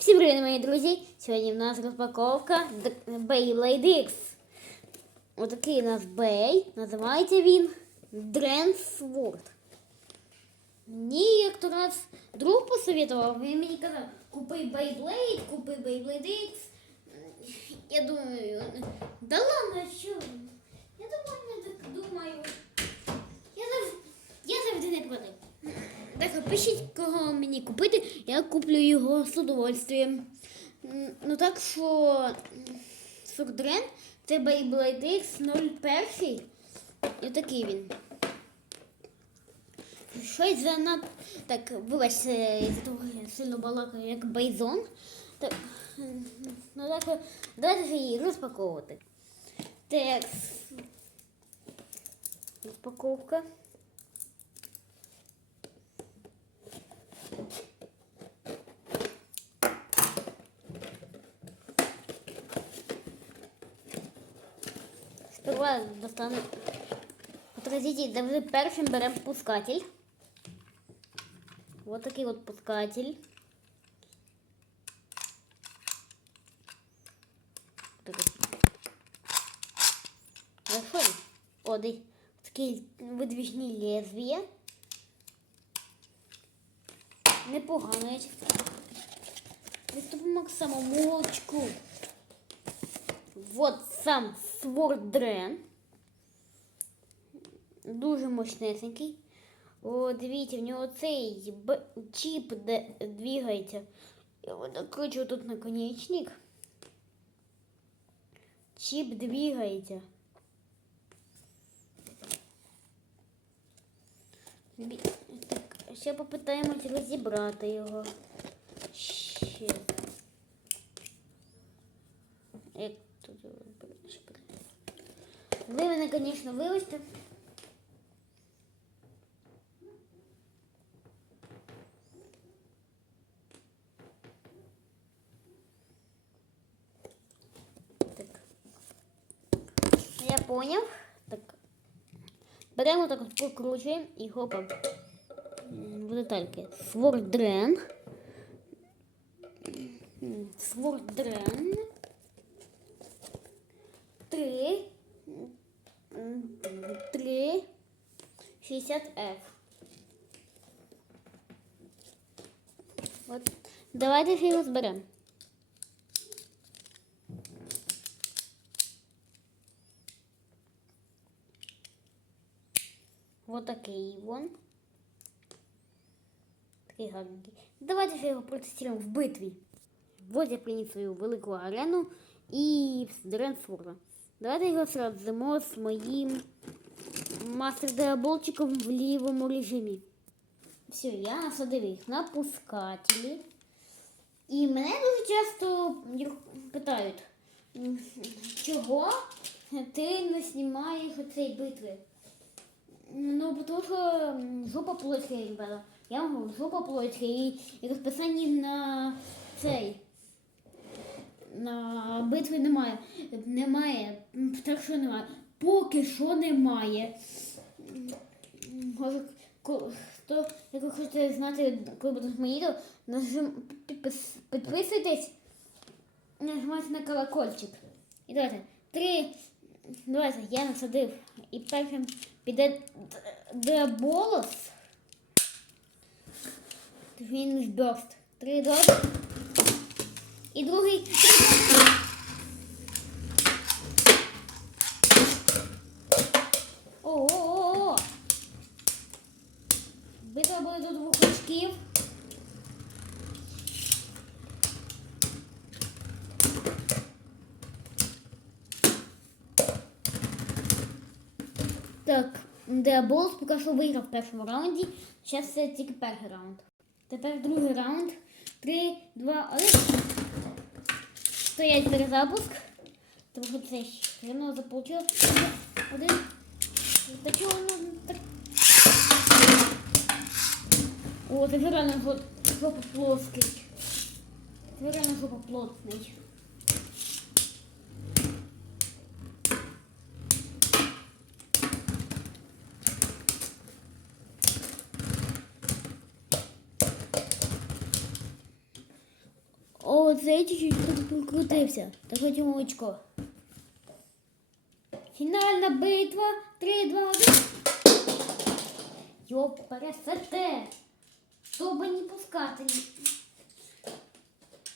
Всім привіт, мої друзі! Сьогодні в нас розпаковка Beyblade X. Отакий у нас бей. Називається він Sword. Мені як то раз друг посоветував, він мені казав, купи Beyblade, купи Beyblade X. Я думаю, да ладно, що? Я думаю, не думаю. Я завжди, я завжди не проти. Так, пишіть, мені купити, я куплю його з удовольствием. Ну так що Сурдрен це Beyblade X 01. І такий він. Щось занадто. Так, вибачте, я того сильно балакаю, як Бейзон. Так, ну так, давайте її розпаковувати. Так. Розпаковка. Сперва достану. Подождите, давай першим берем пускатель. Вот такий вот пускатель. Хорошо. О, дай. Такі видвіжні лезвія. Непогано, я. Приступимо к самому очку. Вот сам Свордрен. Дуже мощнесенький. О, дивіться, в нього цей чіп де двигається. Я накручу тут наконечник. Чіп двигається. Так, ще попитаємось розібрати його. Ще. Як тут пришпити? Ви мене, звісно, вивезьте. Так. Я поняв. Так. Беремо так от покручуємо і хопа. В детальки. Свордрен. Свордрен. Три. м, Три. 60 F. От. Давайте ще його зберемо. Вот такий вон. Такий гарненький. Давайте ще його протестуємо в битві. Вот я приніс свою велику арену і Дрен Сворда. Давайте його сразимо з моїм мастер диаболчиком в лівому режимі. Все, я насадив їх на пускателі. І мене дуже часто питають, чого ти не знімаєш оцей битви? Ну, потому что жопа плотська, ребята. Я вам жопа плотська і, і розписання на цей. На битви немає. Немає. Так що немає. Поки що немає. Може, хто, як хочете знати, коли будуть мої відео, нажим, підпис, підписуйтесь, нажимайте на колокольчик. І давайте. Три. Давайте, я насадив. І першим піде Диаболос. Він зберст. Три доти. І другий. О-о-о-о! Битва буде до двох очків. Так, Деаболс поки що виграв в першому раунді. Зараз це тільки перший раунд. Тепер другий раунд. Три, два, один. Стоять перезапуск. Тому що це воно заполучило. Один. Та чого воно так? О, це реально жо- жопа плоский. Це реально жопа плотний. О, оцей чуть-чуть прокрутився. Так хотім очко. Фінальна битва. 3, 2, 1. Йоп, пересете. Чтобы не пускати.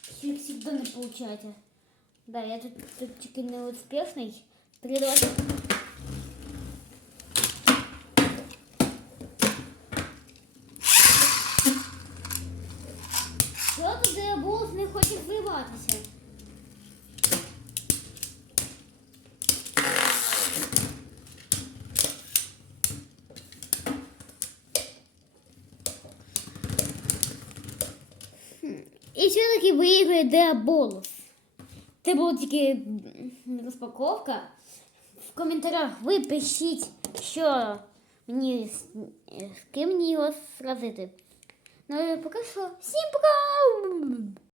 Всех всегда не получается. Да, я тут, тут тільки не успішний. 3, 2, 1. Деаболс не хоче зливатися? І все-таки виграє Деаболос. Це була тільки розпаковка. В коментарях ви пишіть, що мені з ким мені його сразити. Ну і поки що пока!